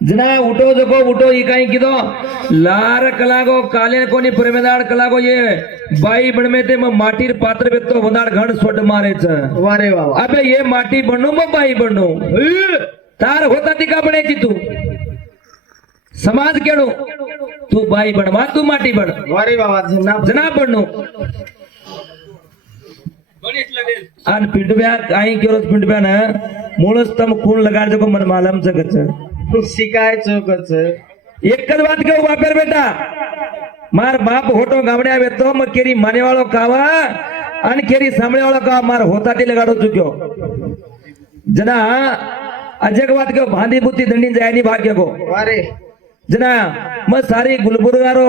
जना उठो जको उठो ई काई कीधो लार कलागो काले कोनी प्रेमेदार कलागो ये बाई बनमे ते माटीर पात्र बेतो वंदार घण सोट मारे छ वारे वाह अबे ये माटी बनू म बाई बनू तार होता ती का बने की तू समाज केड़ो तू बाई बनवा तू माटी बन वारे वाह जना बनू आन पिंडब्या काई केरो पिंडब्या ना मूळच तम खून लगाड जको मन मालम जगत शिकायचं कच एक ज बात केવું બાપેર બેટા માર બાપ હોટો ગામડે આવે તો મ કેરી માને વાળો કાવા અને કેરી સાંભળે વાળો કાવા માર હોતાટી લગાડો ચૂક્યો जना અજેક વાત કે ભાંદી બુદ્ધિ દંડી જાયની ભાગ્ય કો वारे जना म સારી ગુલબુરગારો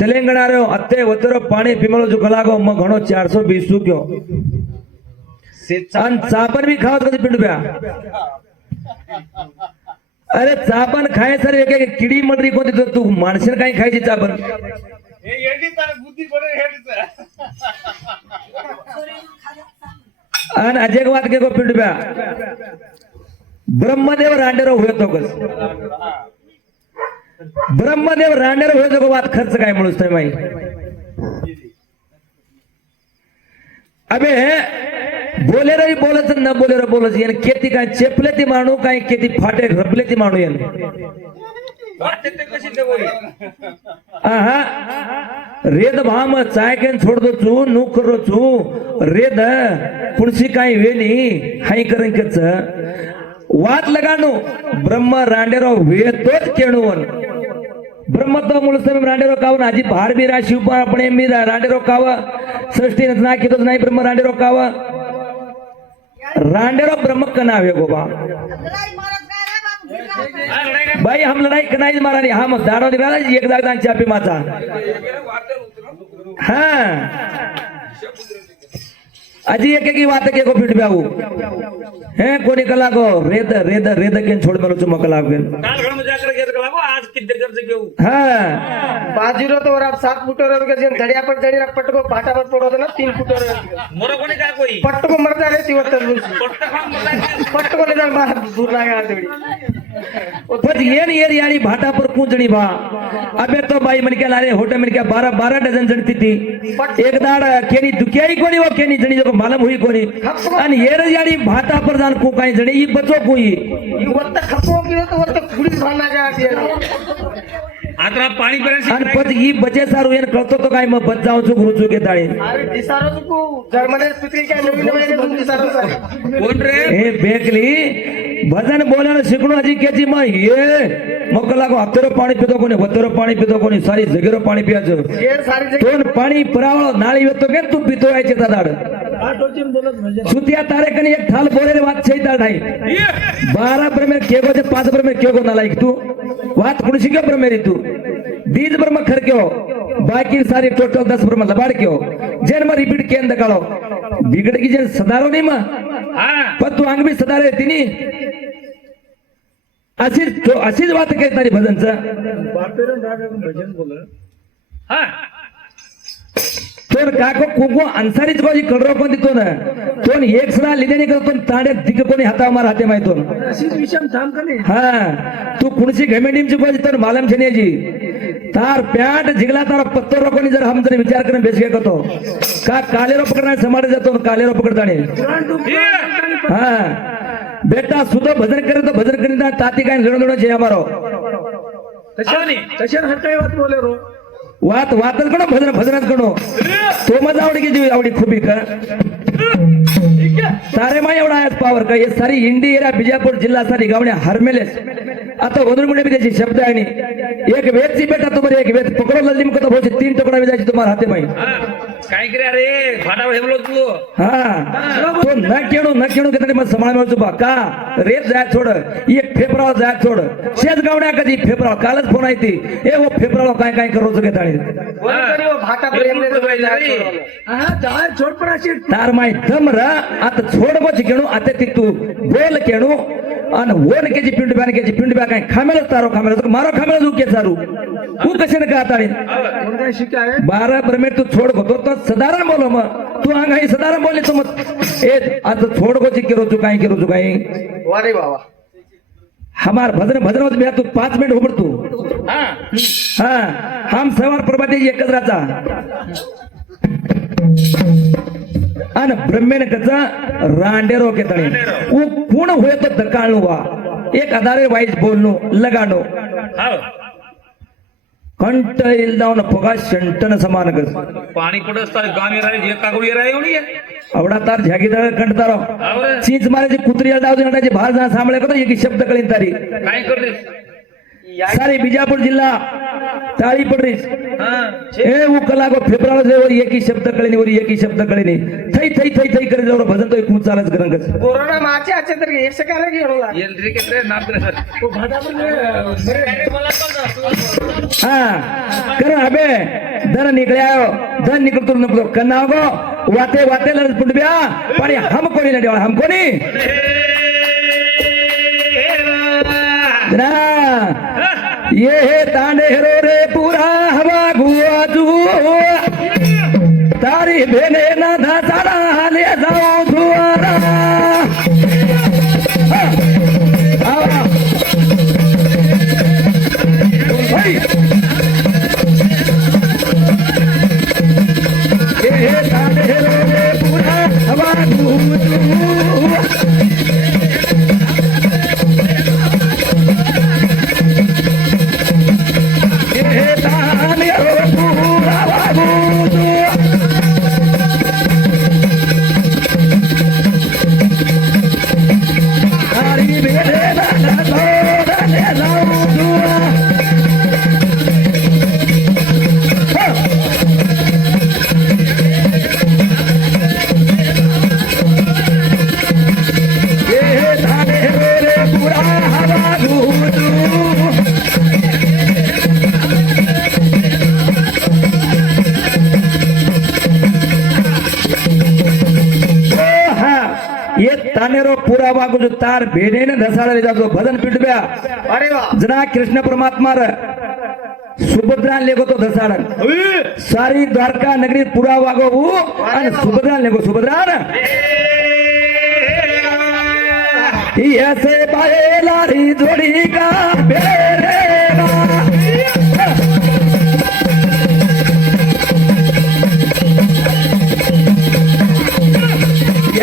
તેલંગાણારો અતે વતરો પાણી પીમળો જો કલાગો મ ઘણો 420 ચૂક્યો અન ચાપન બી ખાવ તો પિંડ પ્યા अरे चापन खाय सर एक किडी मडरी कोणती तर तू माणसं काही खायची चापन आणि अजय वात के को पिंडब्या ब्रह्मदेव रांडेरो होतो कस ब्रह्मदेव रांडेरो होतो को वात खर्च काय म्हणूस नाही माई अबे बोले रे बोलच न बोले रे बोलच याने केती काय चेपले ती माणू काय केती फाटे रपले ती माणू याने फाटे ते कशी ते बोली आहा रेद भाम चाय केन छोड़ दो चू नु करो चू रेद पुणसी काय वेनी हाई करन कच वात लगानो ब्रह्म रांडेरो वेतोच केणुवन ब्रह्म तो मुळसम रांडेरो काव आजी भार बी राशी उपा आपण मी रांडेरो काव सृष्टी ना कितो नाही ब्रह्म रांडेरो काव रांडेरो ब्रह्म कनावे गोबा भाई हम लड़ाई कनाई मारानी हम दाड़ो निकाला एक दाग दान चापी माता हाँ अजी एक की बात के को फिट ब्याऊ हैं कोनी कला को रेद रेद रेद के छोड़ मरो चुम कला के काल घण मजा कर के कला को आज कितने कर से केऊ हां बाजीरो तो और आप 7 फुटर के जन धड़िया पर धड़ी पटको पाटा पर पड़ो तो ना 3 फुटर मोरो कोनी का कोई पटको मर जा रे तिवत पटको ले जा मार दूर लागा थोड़ी बस ये यानी भाटा पर कूंजणी बा अबे तो भाई मन के लारे होटल मन के 12 डजन जणती थी एक दाड़ केनी दुकियाई कोनी वो केनी जणी जो मालूम हुई कोनी आणि ये रे यानी भाटा पर जान को काई जणी ई बचो कोई ई वत्त खपो की तो वत्त कुडी भाना जा आत्रा पाणी परे आणि पत ई बचे सारू येन कळतो तो काय मग बच जाऊ छु गुरुचू के ताळे अरे दिसारो तू जर्मनी पिकली काय नवीन नवीन तुम दिसारो कोण रे हे बेकली भजन बोलायला शिकणो अजी केची मग ये मोकला को हत्तरो पाणी पितो कोणी वत्तरो पाणी पितो कोणी सारी जगेरो पाणी पियाचं ये सारी दोन पाणी पुरावळो नाळी येतो के तू पितो यायचे दाड सुतिया तारे कनी एक थाल बोलेले वात छैता नाही 12 प्रमेर केगो ते 5 प्रमेर केगो नालायक तू वात कुणी शिक्यो प्रमेरी तू 20 ब्रह्म खरक्यो बाकी सारी टोटल 10 ब्रह्म लबाड क्यो जेन म रिपीट केन दकाळो बिगड़ की जेन सदारो नाही म हां पण तू अंग भी सदारे तिनी अशीच बात करतारी भजनचं बापेरन रागातून भजन बोल हा तोन काको कुगो अन्सारीच कोजी कळरो कोण दितो ना तोन एक सला लिदेनी करतो ताडे दिक कोणी हाता मार हाते माहितोन अशीच विषम थांब कने हा तू कुणसी घमेंडीमची कोजी तर मालम छनेजी तार प्याट जिगला तार पत्तरो कोणी जर हम जर विचार करन बेस करतो का कालेरो पकडना समाडे जातो कालेरो पकडताने हा बेटा सुद्धा भजन करे तो भजन करीता ताती काय लढणं जे हमारो कशाने हर काय बात बोले रो वात वातच कणो भजन भजनच कणो तो मजा आवडी की जीव आवडी खूबी का सारे माय एवढा आहे पावर का ये सारी इंडी एरिया बिजापूर जिल्हा सारी गावणे हरमेलेस आता वदुरमुळे बी त्याची शब्द आहे एक वेदची बेटा तुम्हाला एक वेद पकडो लल्लीम कतो भोचे 3 टुकडा विजाची तुम्हाला हाते माई काय करे अरे फाटा हेमलो तू हा तो न केणू के तरी मग समाळ मिळतो बा का रेत जाय छोड एक फेफराव जाय छोड शेज गावण्या कधी फेफराव कालच फोन आहे ती ए वो फेफराव काय काय करू के ताळी भाटा प्रेम हा जाय छोड पण अशी तार माय दम र आता छोड बच केणू आता ती तू बोल केणू अन ओन केजी पिंड ब्या काय खामेल तारो खामेल मारो खामेल जू के सारू तू कशे न का ताळी कोण काय शिकाय 12 प्रमेय तू छोड होतो तो सदारण बोलो मग तू अंगाई सदारण बोलले तू मग ए आता छोड को केरो तू काय केरो तू काय वारे बाबा हमार भजन भजन होत मी तू 5 मिनिट उभर तू हा हम सवार प्रभाती एकत्राचा आणि ब्रह्मेन कचा रांडेरो के तळे वो पूर्ण होय तो दकाळू वा एक आधारे वाईज बोलनो लगानो कंट इल्दावन पगा शंटन समान कस पाणी पडत असताना गावी राही जे कागुडी राही एवढी आवडा तार झागीदार कंटतारो चीच मारायची कुत्री डावती नटाची भार जा सांभळे करतो एक शब्द कळीन तारी काय करतेस सारे बिजापूर जिल्हा ताळी पडरीस हा ए वो कलागो फेब्रुवारी जेवर एक ही शब्द कळीनी वर एक ही शब्द कळीनी थई थई थई थई करे जवर भजन तो खूप चालच करंगस कोरोना मागचे आजचे तर यश काय घेऊन एंट्री केले नाप रे हा कर अबे धन निकळ्या धन निकळतो नको कन्नागो वाते वाते लढ पुंडब्या पण हम कोणी न देवा हम कोणी जना ये है तांडे रो रे पूरा हवा गुआ तू तारी भेने ना धासाड़ा ले जाओ धुआरा ये है तांडे रो रे पूरा हवा गुआ तू तानेरो पुरा बागु जो तार भेने न धसाळले जातो भजन पिटब्या अरे वा जना कृष्ण परमात्मा सुभद्रा लेगो तो धसाळ सारी द्वारका नगरी पुरा वागो वो आणि सुभद्रा लेगो सुभद्रा ही ऐसे बाए लारी जोड़ी का बेरे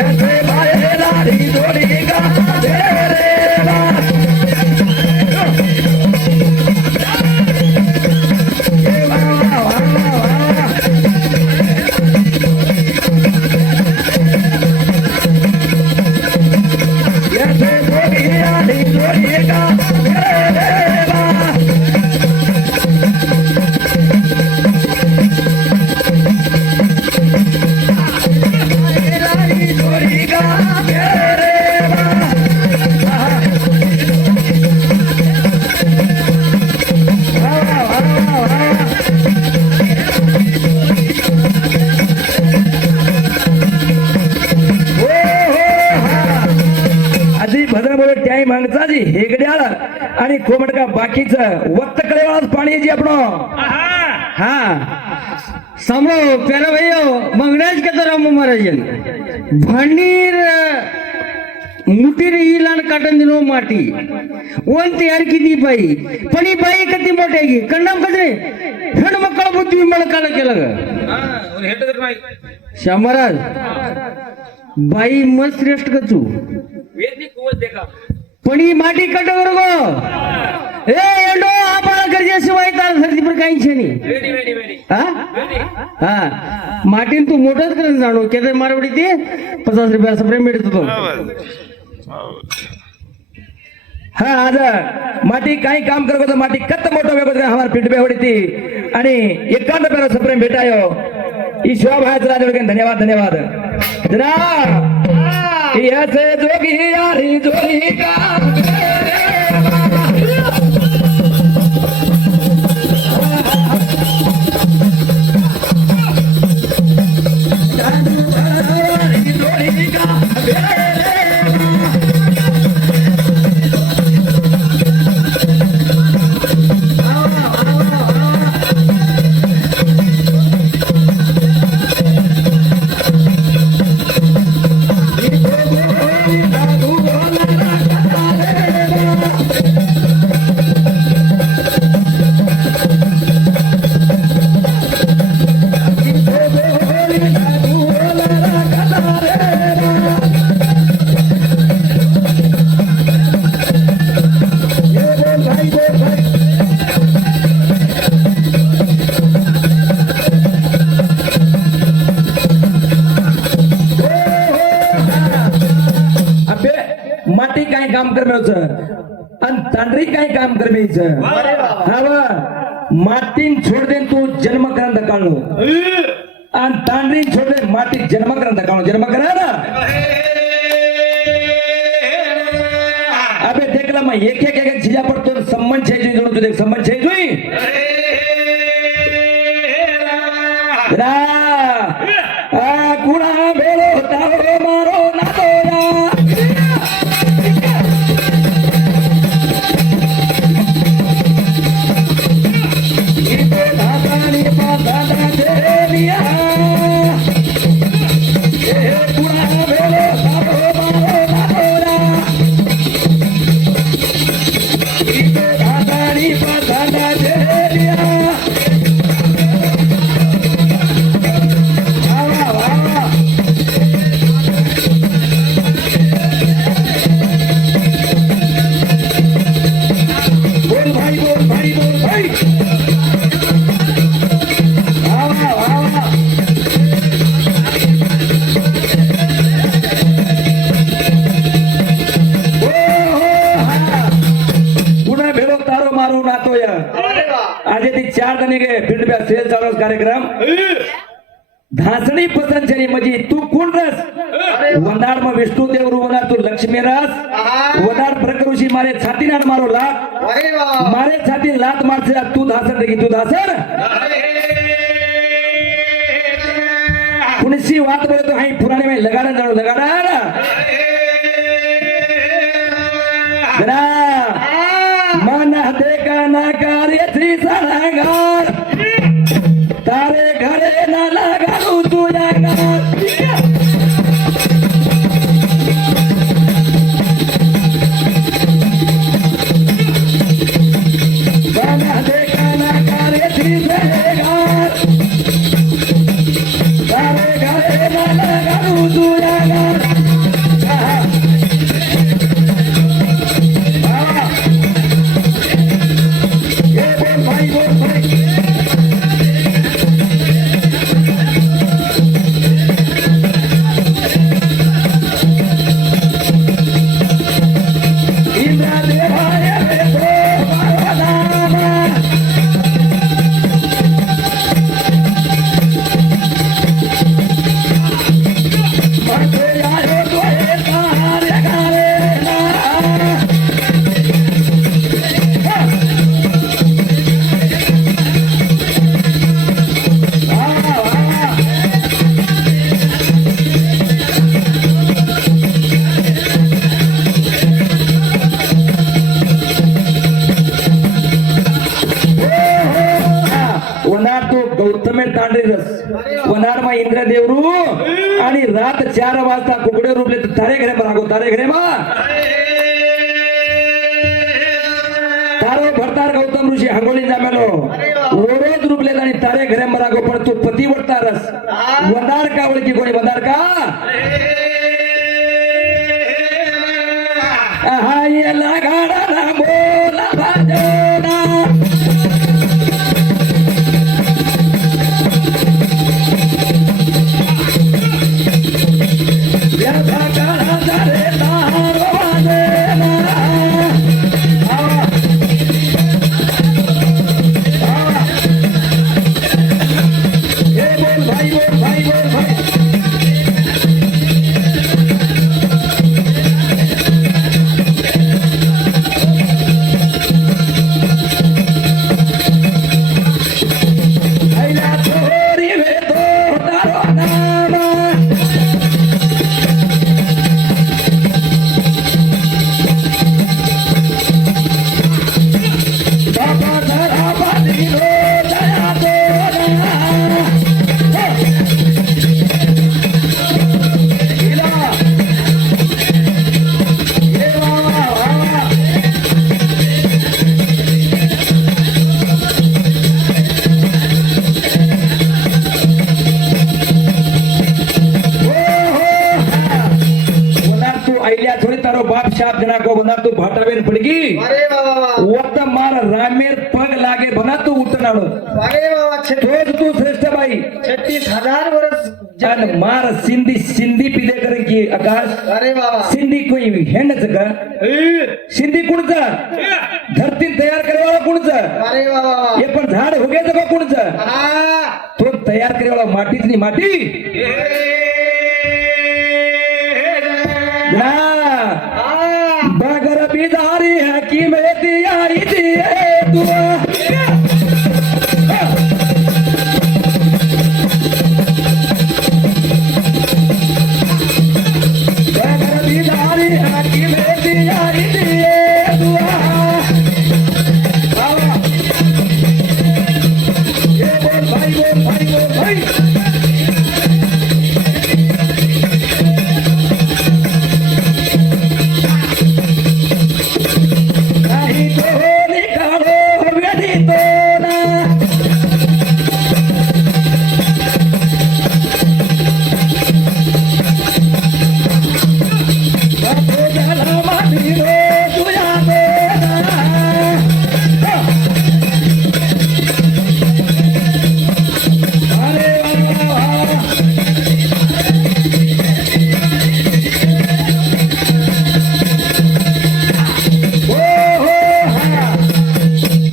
ऐसे बाए लारी जोड़ी का बेरे हेगड्याला आणि कोमटका बाकीचं वक्त कळेवाळाच पाणी जी आपण हा समो प्यारा भाइयों मंगराज के तरह महाराज भांडीर मुठीर इलान काटन दिनो माटी ओन तयार किती बाई पण ही बाई कती मोठ्यागी कंडम कदरे हेड मಕ್ಕಳ बुद्धी मळकाला केलं ग श्यामराज बाई मस्त श्रेष्ठ कचू पण ही माटी कटवर गो ए एंडो आपण गरजेशिवाय तार धरती पर काही छेनी हा माटीन तू मोठंच करत जाणो केदे मारवडी ते 50 रुपया स्प्रे मिळत होतो हा आज माटी काही काम करत होतं माटी कत्त मोठं वेगळं हमार पिटबे होडी ती आणि 51 रुपयाला स्प्रे भेटायो ई शोभायच राजवडके धन्यवाद धन्यवाद जरा ऐसे जोगी यारी जोगी का करमेवचं आणि तांडरी काय काम करमेचं हा बा मातीन छोड दे तू जन्म करांत काढलो आणि तांडरी छोड दे माती जन्म करांत काढलो जन्म करा ना अबे देखला मग एक एक चीजा पर तो संबंध छे जोई जोड़ू देख संबंध छे जोई रा आ कुड़ा बेलो तारो मारो ना तोया इते धातानी पाता दे लिया ए कुड़ा बेलो तारो मारो ना तोया इते धातानी पाता दे लिया આજે થી 4 તરીકે ફીડબેક સેલ ચાલો કાર્યક્રમ धासणी पसंत मजी तू कोण रस वनार में विष्णु देव वनार तू लक्ष्मी रस वनार प्रकृषी मारे छाती नाट मारो लात मारे छाती लात मारसे तू धासर देखी तू धासर पुनसी बात बोले तो हाई पुराने में लगाना जानो लगाना जरा मन देखा ना कार्य श्री सनागार तारे घरे ना लगारू तू बना देखा ना कार्य श्री सनागार तारे घरे ना लगारू तू इंद्र देवरू आणि रात 4 वाजता कुकडे रुपले तर तारे घरे बरागो तारे घरे मा तारो भरतार गौतम ऋषी हंगोली जामेलो रोज रुपले आणि तारे घरे बरागो पण तू पती वरतारस वंदार का ओळखी कोणी वंदार का हाय लगाडा ना बोला बाजोना तू भाटावेर पडगी वत मार रामेर पग लागे बना तू उठनाडो तोच तू श्रेष्ठ बाई 36,000 वर्ष जन मार सिंधी सिंधी पिले करे की आकाश अरे बाबा सिंधी कोई हेंडच का सिंधी कुणचा धरती तयार करेवाला कुणचा अरे बाबा हे पण झाड उगेचं का कुणचा हा तो तयार करेवाला मातीच नाही माटी बगर बिदारी है की मैं दियारी दिए तुआ बगर बिदारी है की मैं दियारी दिए तुआ ये बोल भाई बोल भाई बोल भाई नहीं तो निकालो वेदी तो ना बापू जला माटी रो तुया तो ना अरे वाह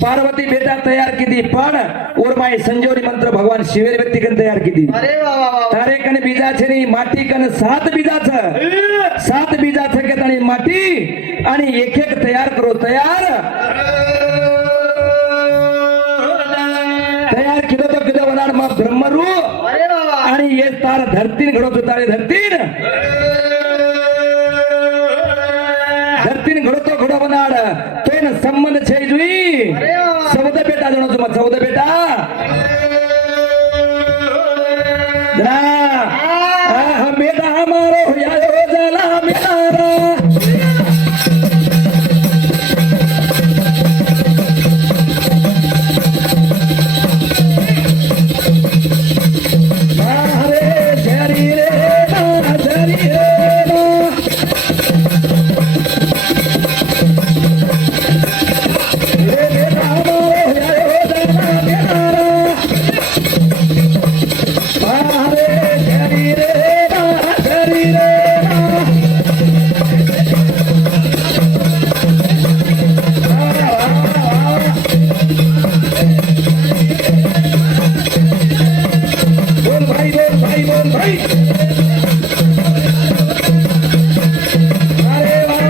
पार्वती बेटा तयार किती पण ओरमाई संजोरी मंत्र भगवान शिवेर व्यक्तिकन तयार किती अरे बाबा तारे कन बीजाचे नी माटी कन 7 बीजाचं घेत आणि माटी आणि एक एक तयार करो तयार किदो तो किदो होणार मग ब्रह्मरू अरे बाबा आणि ये तार धरतीन घडवतो तारे धरतीन घडतो घडवणार तेन संबंध छै जुई अरे बाबा सौद बेटा जणो तुम सौद बेटा द्रा हम बेटा हमारो यारो जला मेरा हरे जरी रे ना जरी रे ना रे बेटा हमारो यारो जला मेरा हरे जरी रे ना जरी रे ना बोल भाई बोल भाई बोल भाई अरे वाह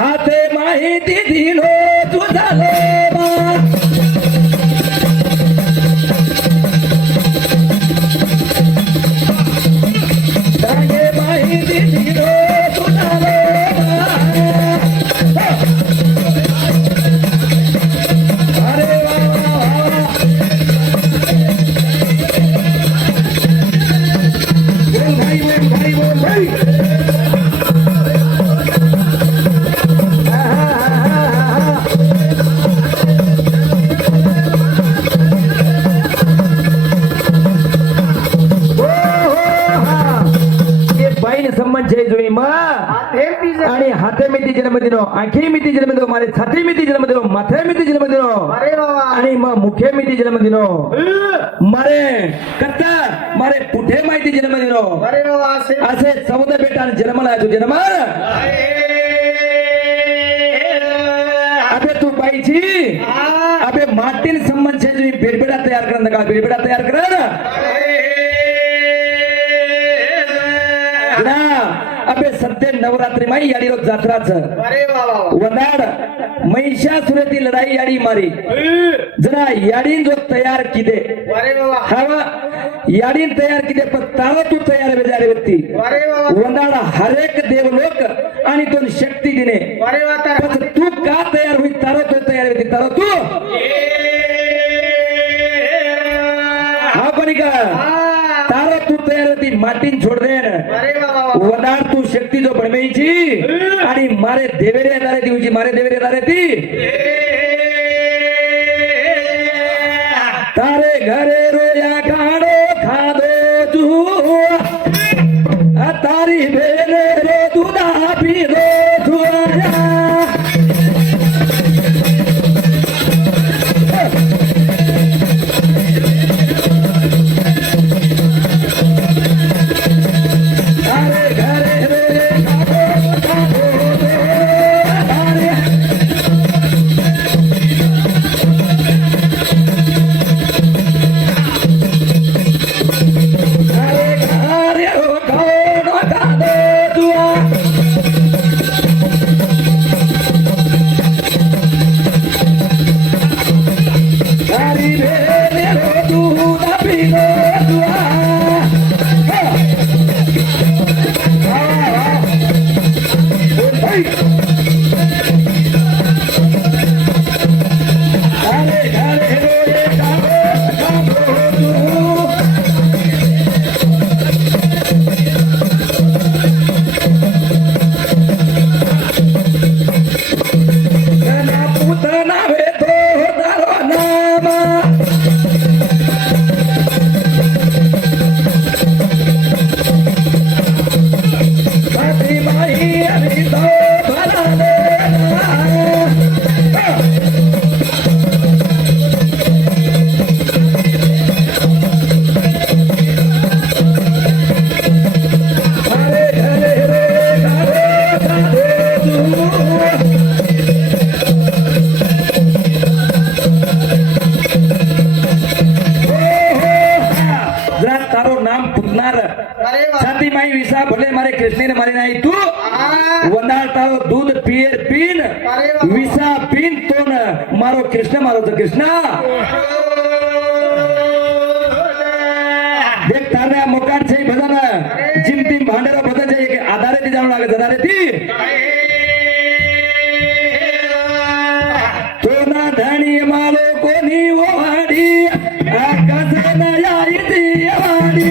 हाते माहिती दिलो तुझा लोबा धागे माहिती दिलो तुझा लोबा अरे वाह बोल भाई बोल भाई बोल भाई संबंध છે જોઈ માં आणि हाते मिती जन्म दिनो आंखी मिती जन्म दिनो मारे छाती मिती जन्म दिनो माथे मिती जन्म दिनो अरे बाबा आणि मग मुखे मिती जन्म दिनो मारे कत्ता मारे पुठे माहिती जन्म दिनो अरे बाबा असे सौद बेटा जन्माला तू जन्म अबे तू पाहिजे अबे मातीन संबंध છે जो बेडबेडा तयार करन का बेडबेडा तयार करन ना अबे सध्या नवरात्री माई याडी रोज जात्राच अरे बाबा वनाड महिषासुराची लढाई याडी मारी जरा याडीन जो तयार किदे अरे बाबा हवा याडीन तयार किदे पण ताव तू तयार बेजारे व्यक्ती अरे बाबा वनाड हरेक देवलोक आणि दोन शक्ती दिने अरे बाबा पण तू का तयार होई तारो तो तयार व्यक्ती तारो तू हा कोणी का तारो तू तयार होती मातीन छोड दे अरे बाबा वनाड तू शक्ती जो बनवायची आणि मारे देवेरे येणारे दिवशी मारे देवेरे येणारे ती तारे घरे रोया काढो खादो तू तारी बेले रो दुधा पी दो छाती माई विसा भले मारे कृष्ण ने मारे नहीं तू वंदार तारो दूध पिए पीन विसा पीन तो न मारो कृष्ण मारो तो कृष्ण देख तारण्या मोकाट छे भजन जिम टीम भांडेरो भजन छे के आधारे ती जाणू लागे आधारे ती तो ना धणी मालो कोनी वाडी आकाश न आई ती वाडी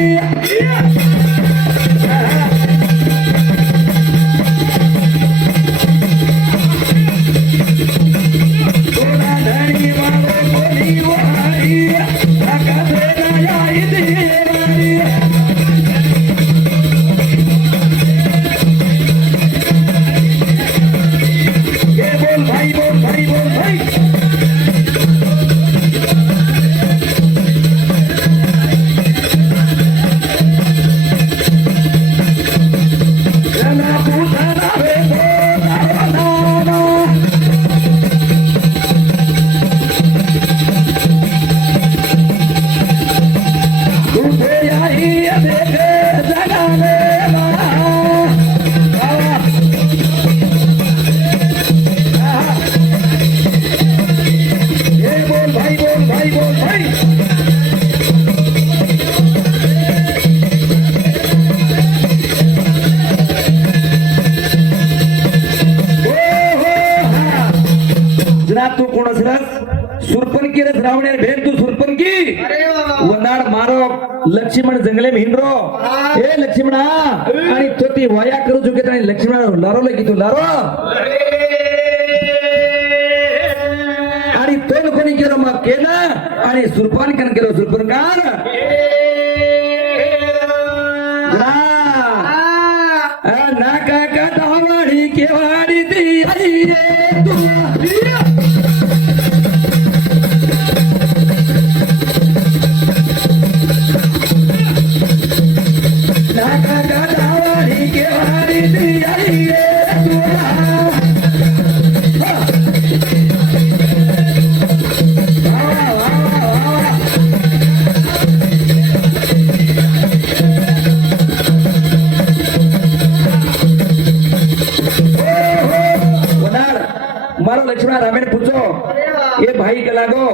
तू कोण सुरपणकी रस रावणे भेट तू सुरपणकी वनाड मारो लक्ष्मण जंगले हिंड्रो ए लक्ष्मणा आणि तो ती वया करू चुके आणि लक्ष्मण लारो की तू लारो आणि तो कोणी केलं मग केलं आणि सुरपानकन केलं सुरपणकार नाका का दावाडी केवाडी ती आई तू मारो लक्ष्मण रामेण पूछो ये भाई के लागो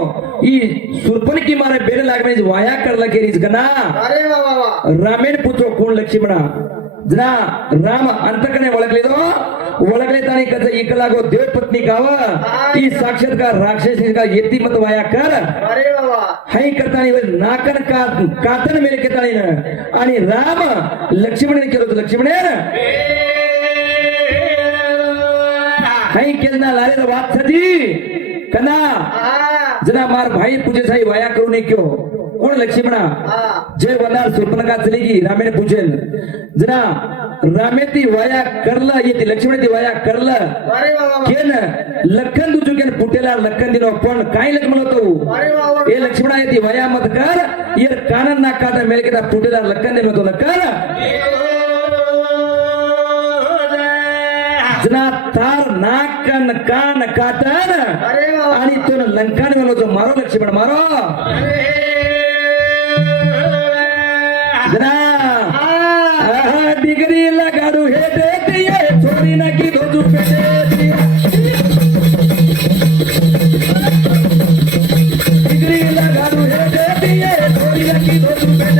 ई सुरपन की मारे बेरे लागने वाया कर लगे रिस गना रामेण पूछो कोण लक्ष्मणा जना राम अंतकने ओळखले ताणी कच इक लागो देव पत्नी गाव ई साक्षात्कार राक्षसी का येती मत वाया कर हाई करतानी नाकन का कातन मेले केतानी आणि राम लक्ष्मणने केलो लक्ष्मण हाई केलना लारे बात सजी कना जना मार भाई पूजे साई वाया करू ने क्यों कोण लक्ष्मणा जय वनार सुरपनका चलेगी रामेने पूजेल जना रामेती वाया करला येती लक्ष्मणती वाया करला केन लखन दुजू केन पुटेला लखन दिनो पण काय लक्ष्मण होतो ए लक्ष्मणा येती वाया मत कर ये कानन ना काटा मेलकेता पुटेला लखन दिनो तो लखन जना तार नाकन कान काटन आणि तो लंकान मेलो जो मारो लक्ष्मण मारो जना डिग्री लगाडू हे देती है थोड़ी ना की दो पेटे डिग्री लगाडू हे देती है थोड़ी ना की दो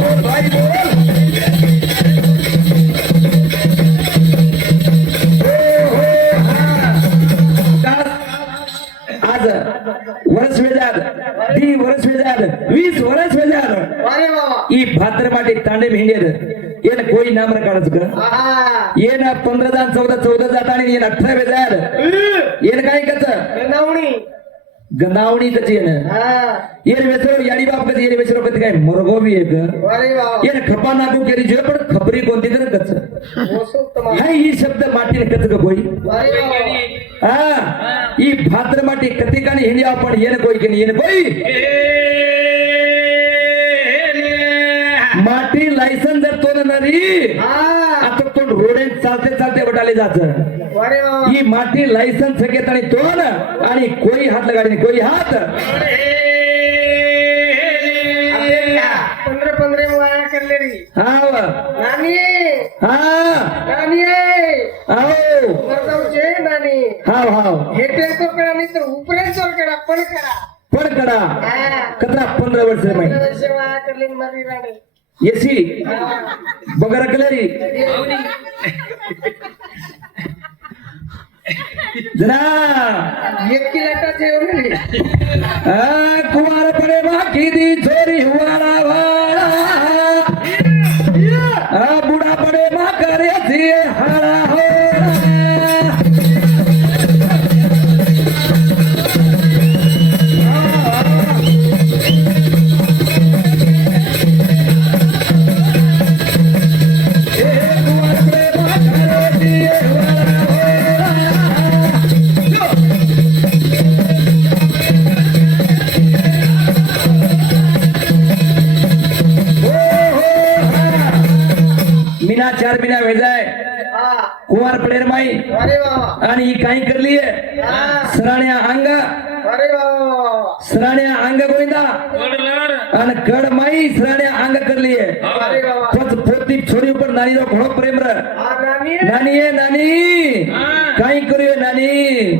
बोल भाई बोल आज वर्ष वेजाद 10 वर्ष वेजाद 20 वर्ष वेजाद अरे बाबा ಈ ಭಾದ್ರ ಮಾಡಿ ತಾಂಡೆ ಮೆಂಡಿಯದ ಏನ कोई नाम काढच आहा ಏನ 15 जान 14 जात आणि ಏನ 18 वेजाद ಏನ काय कच गंधावणी गंधावणी कची ಏನ हा ಏನ वेसरो याडी बाप कची ಏನ वेसरो कती काय मरगो भी एक अरे बाबा ಏನ खपा नागू केरी जे पण खबरी कोणती तर कच वसुक्त मा हाय ही शब्द माटी कच ग कोई अरे बाबा हा ಈ ಭಾದ್ರ ಮಾಟಿ ಕತಿಕಾನಿ ಹಿಂಡಿ आपण ಏನ कोई केनी ಏನ कोई माटी लायसन जर तो नरी हा आता तो रोडे चालते चालते बटाले जात अरे बाबा ही माटी लायसन सगळ्यात आणि तो ना आणि कोई हात लगाडी कोई हात 15 वाया करलेली हा नानी हा नानी आओ वर्गावचे नानी हाव हाव हे टेको करा नाही तर उपरे चोर करा पण करा पण कडा हा कतरा 15 वर्ष मै 15 वर्ष वाया करलेली मरी राणे येसी बगर कलरी जरा एक किलोटा जेवण कुमार पडे बाकी दी चोरी हुवारा वाळा बुडा पडे मा करे हारा हो मीना 4 महिना वेजाय हा कुमार पडेर माई अरे बाबा आणि ही काही करली हा सराण्या अंग अरे बाबा सराण्या अंग गोविंदा आणि कड माई सराण्या अंग करली अरे बाबा पच पोती छोरी ઉપર નાની નો ઘણો પ્રેમ ર हा नानी નાની એ નાની કાઈ કર્યો નાની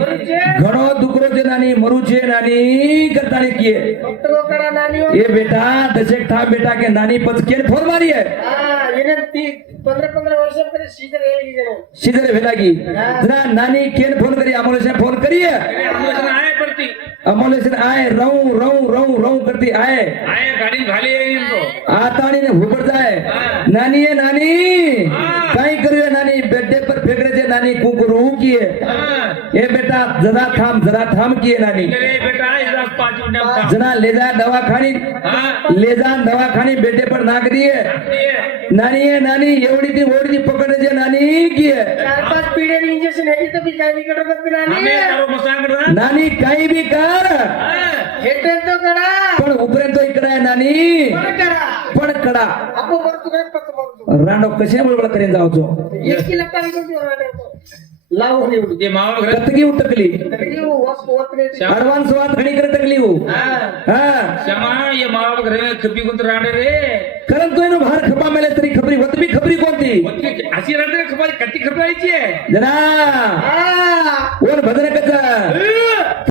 बरोचे ઘણો દુકરો છે નાની મરુ છે નાની કરતાની કીએ फक्त करा नानी हो એ બેટા દશેક ठा बेटा के नानी पच केन फोन मारी है हा येणे ती 15 वर्षापर्यंत सीजन येईल गेले शिदर भेलागी जरा नानी केन फोन करी अमोल से फोन करिए आहे पडती अमोल से आए रऊ रऊ रऊ रऊ करती आए आहे गाडी घाली येईन तो आतानी ने हुबर जाए नानी है नानी काई करियो नानी बेडे पर फेंकरे जे नानी कुकुरू किए ए बेटा जरा थाम किए नानी ए बेटा इधर 5 मिनिट जना ले जा दवाखानी ले जा दवाखानी बेटे पर नाक दिए नानी है नानी एवढी ती ओढी पकडे जे नानी किए 4-5 पिढे इंजेक्शन आहे तर बी काही करत नानी आम्ही करू मसांगड नानी काही बी कर हे तो करा पण उपरेंत इकडे आहे नानी पण करा पण कडा आपण मरतो काय पत मरतो रांडो कशा बळबळ करेन जावचो एक किलो पाणी घेऊन राहतो लावून एवढी ते मावा घर कतकी उटकली तरी वस्त होत नाही अडवान्स वात खणी करे तकली हो हा क्षमा ये मावा घर खपी कोणत राहणे रे कारण तो एनो भार खपा मेले तरी खबरी होत बी खबरी कोणती अशी राहते खपाली कती खपायची आहे जना हा ओर भजन